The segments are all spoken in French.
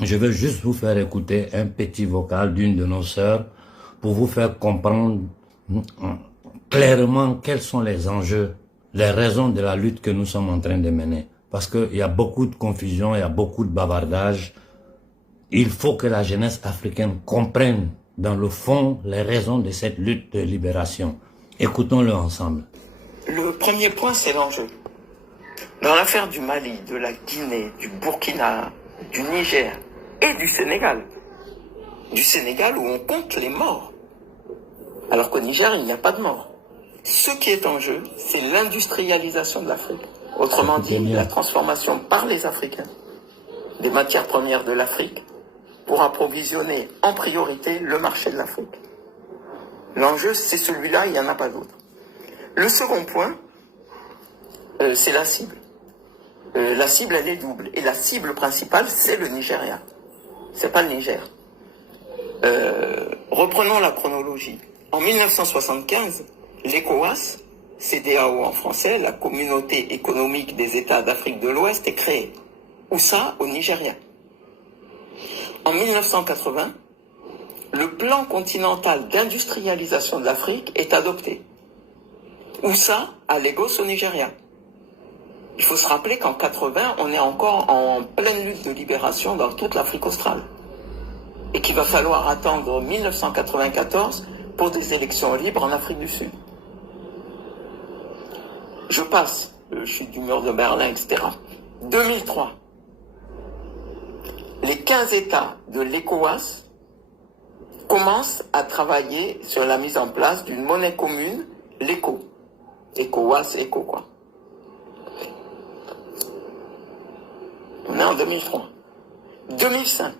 Je veux juste vous faire écouter un petit vocal d'une de nos sœurs pour vous faire comprendre clairement quels sont les enjeux, les raisons de la lutte que nous sommes en train de mener. Parce qu'il y a beaucoup de confusion, il y a beaucoup de bavardage. Il faut que la jeunesse africaine comprenne dans le fond les raisons de cette lutte de libération. Écoutons-le ensemble. Le premier point, c'est l'enjeu. Dans l'affaire du Mali, de la Guinée, du Burkina, du Niger et du Sénégal où on compte les morts, alors qu'au Niger, il n'y a pas de morts. Ce qui est en jeu, c'est l'industrialisation de l'Afrique. Autrement dit, la transformation par les Africains des matières premières de l'Afrique pour approvisionner en priorité le marché de l'Afrique. L'enjeu, c'est celui-là, il n'y en a pas d'autre. Le second point, c'est la cible. La cible, elle est double. Et la cible principale, c'est le Nigeria. C'est pas le Niger. Reprenons la chronologie. En 1975, l'ECOWAS, CEDEAO en français, la Communauté économique des États d'Afrique de l'Ouest, est créée. Où ça? Au Nigeria. En 1980, le plan continental d'industrialisation de l'Afrique est adopté. Où ça? À Lagos, au Nigeria. Il faut se rappeler qu'en 80, on est encore en pleine lutte de libération dans toute l'Afrique australe. Et qu'il va falloir attendre 1994 pour des élections libres en Afrique du Sud. Je passe, chute du mur de Berlin, etc. 2003. Les 15 États de l'ECOWAS commencent à travailler sur la mise en place d'une monnaie commune, l'ECO. ECOWAS, ECO quoi. On est en 2003. 2005.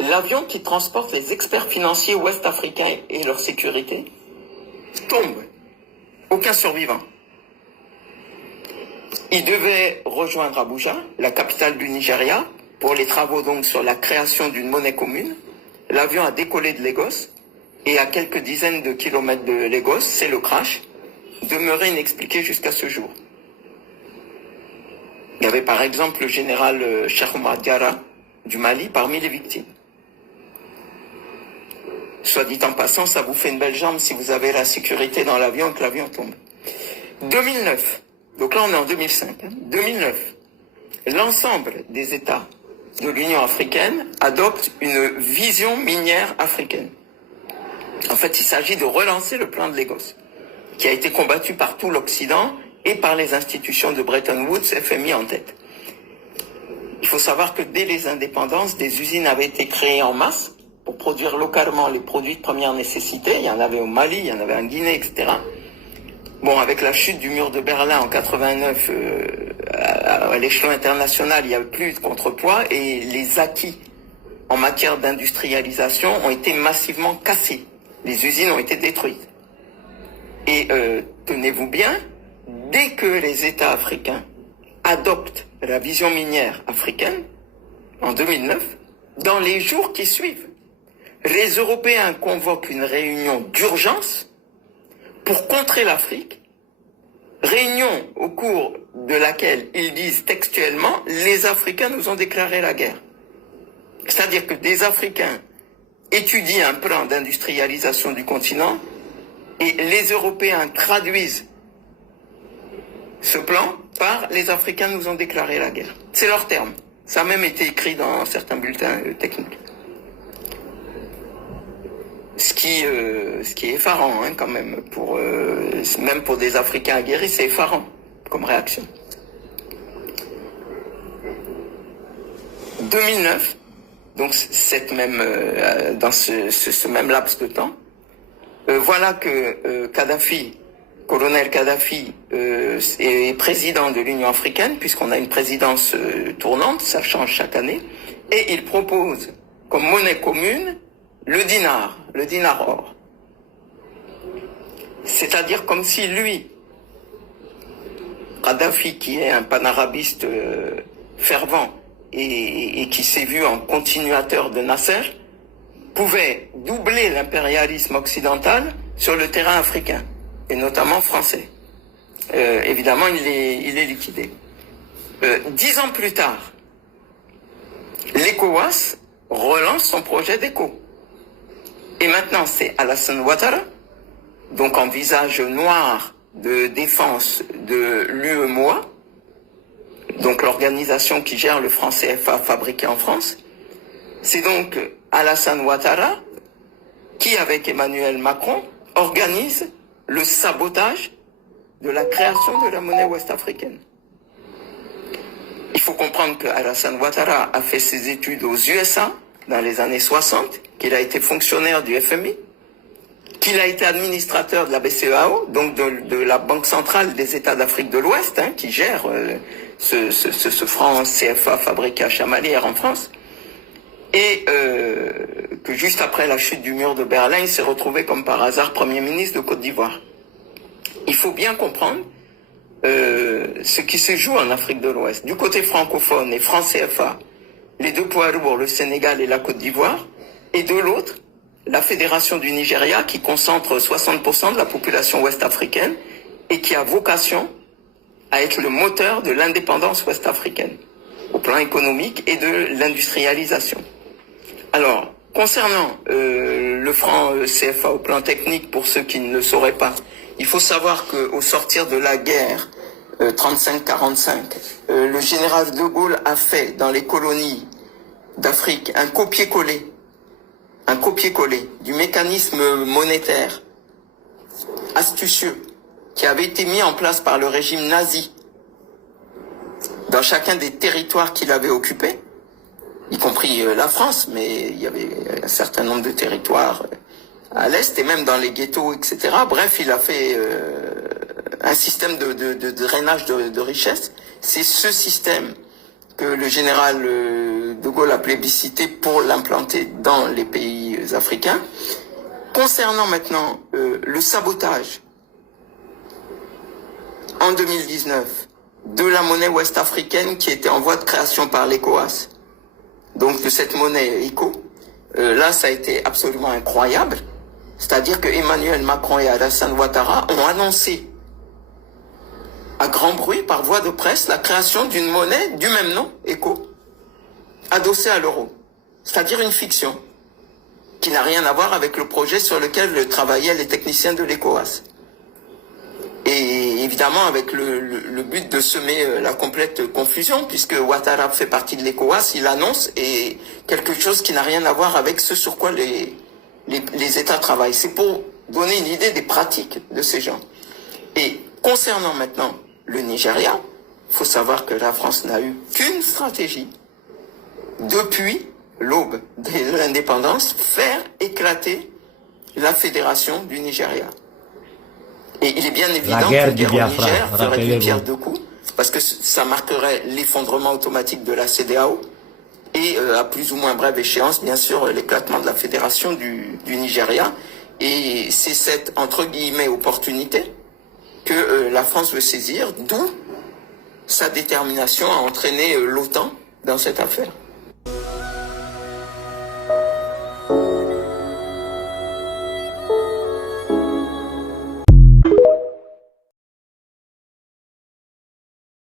L'avion qui transporte les experts financiers ouest-africains et leur sécurité tombe. Aucun survivant. Il devait rejoindre Abuja, la capitale du Nigeria, pour les travaux donc sur la création d'une monnaie commune. L'avion a décollé de Lagos et à quelques dizaines de kilomètres de Lagos, c'est le crash, demeuré inexpliqué jusqu'à ce jour. Il y avait par exemple le général Cheikh Oumar Diarra du Mali parmi les victimes. Soit dit en passant, ça vous fait une belle jambe si vous avez la sécurité dans l'avion et que l'avion tombe. 2009, donc là on est en 2005, 2009, l'ensemble des États de l'Union africaine adoptent une vision minière africaine. En fait, il s'agit de relancer le plan de Lagos, qui a été combattu par tout l'Occident et par les institutions de Bretton Woods, FMI en tête. Il faut savoir que dès les indépendances, des usines avaient été créées en masse pour produire localement les produits de première nécessité. Il y en avait au Mali, il y en avait en Guinée, etc. Bon, avec la chute du mur de Berlin en 89, à l'échelon international, il n'y avait plus de contrepoids et les acquis en matière d'industrialisation ont été massivement cassés. Les usines ont été détruites. Et tenez-vous bien, dès que les États africains adoptent la vision minière africaine, en 2009, dans les jours qui suivent, les Européens convoquent une réunion d'urgence pour contrer l'Afrique, réunion au cours de laquelle ils disent textuellement « les Africains nous ont déclaré la guerre ». C'est-à-dire que des Africains étudient un plan d'industrialisation du continent et les Européens traduisent ce plan par « les Africains nous ont déclaré la guerre ». C'est leur terme. Ça a même été écrit dans certains bulletins techniques. Ce qui est effarant quand même, même pour des Africains aguerris, c'est effarant comme réaction. 2009, donc dans ce même laps de temps, voilà que colonel Kadhafi est président de l'Union africaine, puisqu'on a une présidence tournante, ça change chaque année, et il propose comme monnaie commune le dinar or. C'est-à-dire comme si lui, Kadhafi, qui est un panarabiste fervent et qui s'est vu en continuateur de Nasser, pouvait doubler l'impérialisme occidental sur le terrain africain, et notamment français. Évidemment, il est liquidé. 10 ans plus tard, les l'ECOWAS relance son projet d'ECO. Et maintenant, c'est Alassane Ouattara, donc en visage noir de défense de l'UEMOA, donc l'organisation qui gère le franc CFA fabriqué en France. C'est donc Alassane Ouattara qui, avec Emmanuel Macron, organise le sabotage de la création de la monnaie ouest-africaine. Il faut comprendre que Alassane Ouattara a fait ses études aux USA dans les années 60, qu'il a été fonctionnaire du FMI, qu'il a été administrateur de la BCEAO, donc de la Banque centrale des États d'Afrique de l'Ouest, qui gère ce franc CFA fabriqué à Chamalières en France, et que juste après la chute du mur de Berlin, il s'est retrouvé comme par hasard Premier ministre de Côte d'Ivoire. Il faut bien comprendre ce qui se joue en Afrique de l'Ouest. Du côté francophone et franc CFA, les deux poids lourds, le Sénégal et la Côte d'Ivoire, et de l'autre, la Fédération du Nigeria qui concentre 60% de la population ouest-africaine et qui a vocation à être le moteur de l'indépendance ouest-africaine au plan économique et de l'industrialisation. Alors, concernant le franc CFA au plan technique, pour ceux qui ne le sauraient pas, il faut savoir qu'au sortir de la guerre 35-45, le général de Gaulle a fait dans les colonies d'Afrique un copier-coller du mécanisme monétaire astucieux qui avait été mis en place par le régime nazi dans chacun des territoires qu'il avait occupés, y compris la France, mais il y avait un certain nombre de territoires à l'Est et même dans les ghettos, etc. Bref, il a fait un système de drainage de richesse. C'est ce système que le général de Gaulle a plébiscité pour l'implanter dans les pays africains. Concernant maintenant le sabotage en 2019 de la monnaie ouest-africaine qui était en voie de création par l'ECOWAS, donc de cette monnaie ECO, là ça a été absolument incroyable. C'est-à-dire que Emmanuel Macron et Alassane Ouattara ont annoncé à grand bruit, par voie de presse, la création d'une monnaie du même nom, ECO, adossée à l'euro. C'est-à-dire une fiction qui n'a rien à voir avec le projet sur lequel travaillaient les techniciens de l'ECOWAS. Et évidemment avec le but de semer la complète confusion, puisque Ouattara fait partie de l'ECOWAS, il annonce et quelque chose qui n'a rien à voir avec ce sur quoi les États travaillent. C'est pour donner une idée des pratiques de ces gens. Et concernant maintenant le Nigeria, il faut savoir que la France n'a eu qu'une stratégie depuis l'aube de l'indépendance, faire éclater la fédération du Nigeria. Et il est bien évident que la guerre au Niger ferait d'une pierre deux coups, parce que ça marquerait l'effondrement automatique de la CEDEAO et à plus ou moins brève échéance, bien sûr, l'éclatement de la fédération du Nigeria. Et c'est cette, entre guillemets, opportunité que la France veut saisir, d'où sa détermination à entraîner l'OTAN dans cette affaire.